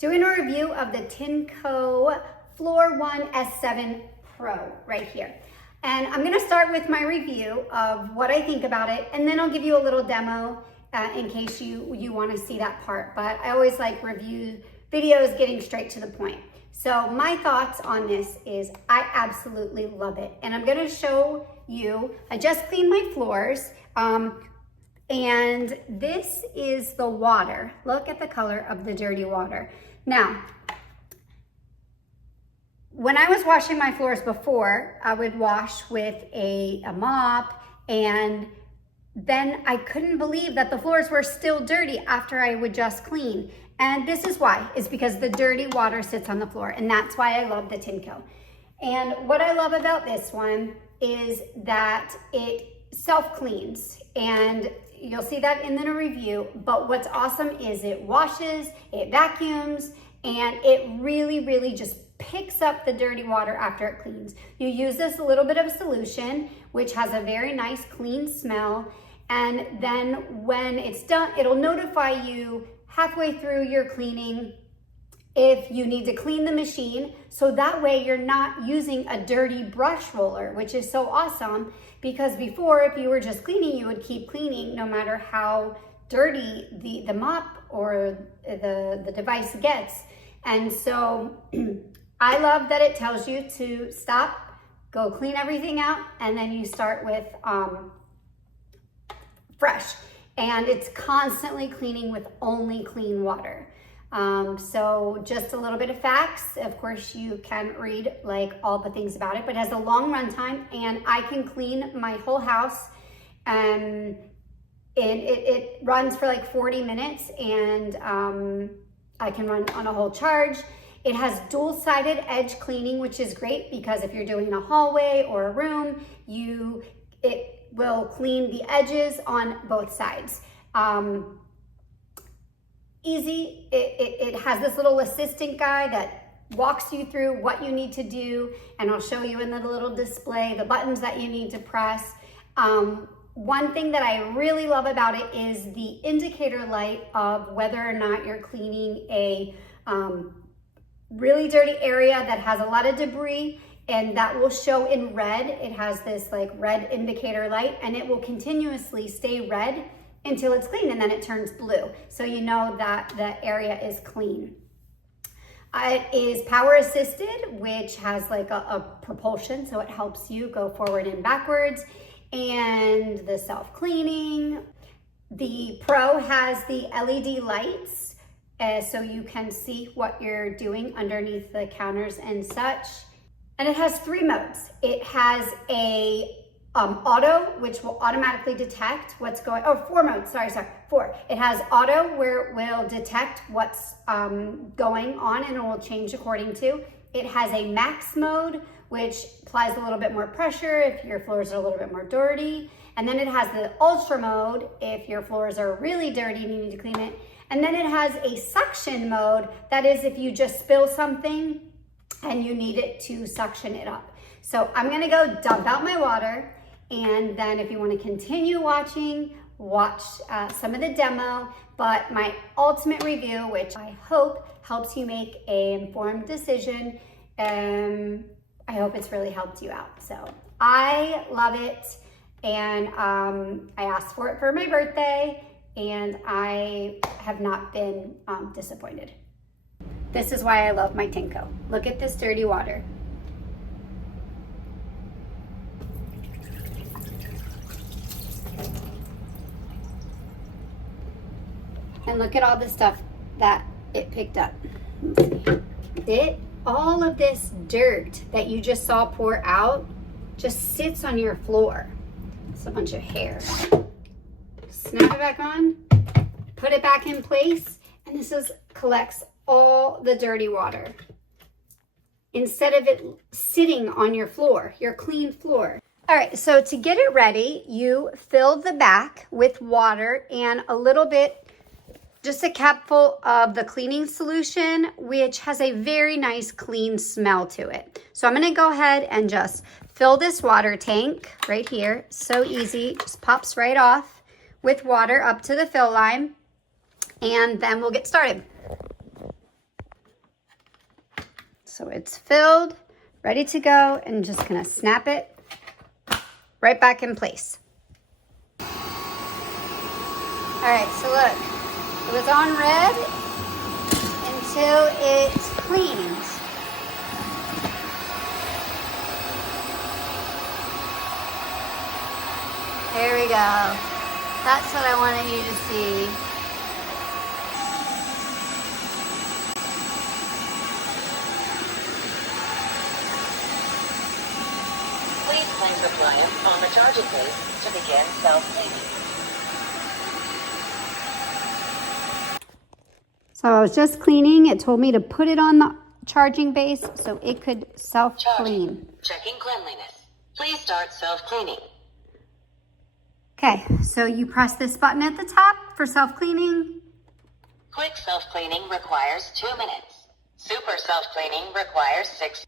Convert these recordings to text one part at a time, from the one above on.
Doing a review of the Tineco Floor One S7 Pro right here. And I'm gonna start with my review of what I think about it, and then I'll give you a little demo in case you wanna see that part. But I always like review videos getting straight to the point. So my thoughts on this is I absolutely love it. And I'm gonna show you, I just cleaned my floors, and this is the water. Look at the color of the dirty water. Now, when I was washing my floors before, I would wash with a mop, and then I couldn't believe that the floors were still dirty after I would just clean. And this is why, it's because the dirty water sits on the floor, and that's why I love the Tineco. And what I love about this one is that it self-cleans, and you'll see that in the review, but what's awesome is it washes, it vacuums, and it really just picks up the dirty water after it cleans. You use this a little bit of solution, which has a very nice clean smell, and then when it's done, it'll notify you halfway through your cleaning if you need to clean the machine, so that way you're not using a dirty brush roller, which is so awesome, because before, if you were just cleaning, you would keep cleaning no matter how dirty the mop or the device gets. And so I love that it tells you to stop, go clean everything out, and then you start with fresh. And it's constantly cleaning with only clean water. So just a little bit of facts. Of course, you can read like all the things about it, but it has a long runtime, and I can clean my whole house. And it runs for like 40 minutes, and I can run on a whole charge. It has dual-sided edge cleaning, which is great because if you're doing a hallway or a room, it will clean the edges on both sides. Easy. It has this little assistant guy that walks you through what you need to do, and I'll show you in the little display the buttons that you need to press. One thing that I really love about it is the indicator light of whether or not you're cleaning a really dirty area that has a lot of debris, and that will show in red. It has this like red indicator light, and it will continuously stay red until it's clean, and then it turns blue. So you know that the area is clean. It is power assisted, which has like a propulsion, so it helps you go forward and backwards. And the self-cleaning. The Pro has the LED lights, so you can see what you're doing underneath the counters and such. And it has 3 modes. It has a auto, which will automatically detect what's going, 4 modes, sorry, 4. It has auto, where it will detect what's going on, and it will change according to. It has a max mode, which applies a little bit more pressure if your floors are a little bit more dirty. And then it has the ultra mode if your floors are really dirty and you need to clean it. And then it has a suction mode, that is if you just spill something and you need it to suction it up. So I'm gonna go dump out my water, and then if you wanna continue watching, watch some of the demo, but my ultimate review, which I hope helps you make an informed decision, I hope it's really helped you out. So I love it, and I asked for it for my birthday, and I have not been disappointed. This is why I love my Tineco. Look at this dirty water. And look at all the stuff that it picked up. All of this dirt that you just saw pour out just sits on your floor. It's a bunch of hair. Snap it back on, put it back in place, and this collects all the dirty water instead of it sitting on your floor, your clean floor. All right, so to get it ready, you fill the back with water and a little bit, just a capful of the cleaning solution, which has a very nice clean smell to it. So I'm gonna go ahead and just fill this water tank right here. So easy, just pops right off with water up to the fill line, and then we'll get started. So it's filled, ready to go, and just gonna snap it right back in place. All right, so look, it was on red until it cleaned. There we go. That's what I wanted you to see. Please place appliance on the charging base to begin self-cleaning. So I was just cleaning. It told me to put it on the charging base so it could self-clean. Checking cleanliness. Please start self-cleaning. Okay, so you press this button at the top for self-cleaning. Quick self-cleaning requires 2 minutes. Super self-cleaning requires 6.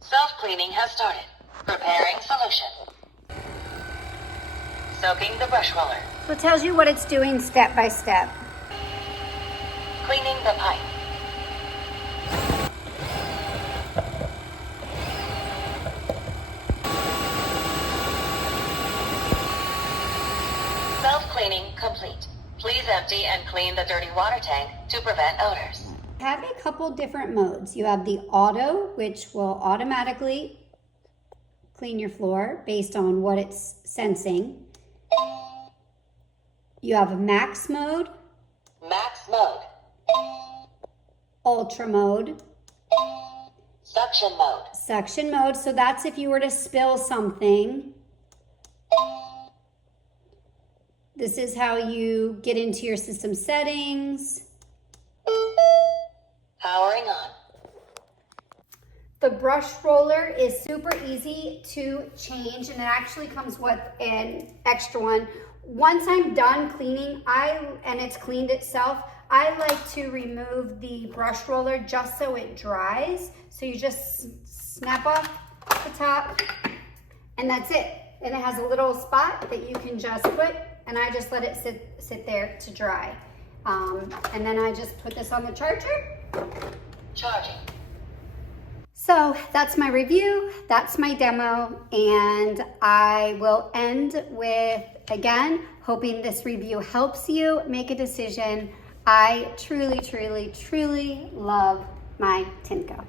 Self-cleaning has started. Preparing solution. Soaking the brush roller. So it tells you what it's doing step by step. Cleaning the pipe. Self-cleaning complete. Please empty and clean the dirty water tank to prevent odors. You have a couple different modes. You have the auto, which will automatically clean your floor based on what it's sensing. You have a max mode. Max mode. Ultra mode. Suction mode. Suction mode, so that's if you were to spill something. This is how you get into your system settings. Powering on. The brush roller is super easy to change, and it actually comes with an extra one. Once I'm done cleaning, and it's cleaned itself, I like to remove the brush roller just so it dries. So you just snap off the top, and that's it. And it has a little spot that you can just put, and I just let it sit there to dry. And then I just put this on the charger. Charging. So that's my review, that's my demo, and I will end with, again, hoping this review helps you make a decision. I truly, truly, truly love my Tineco.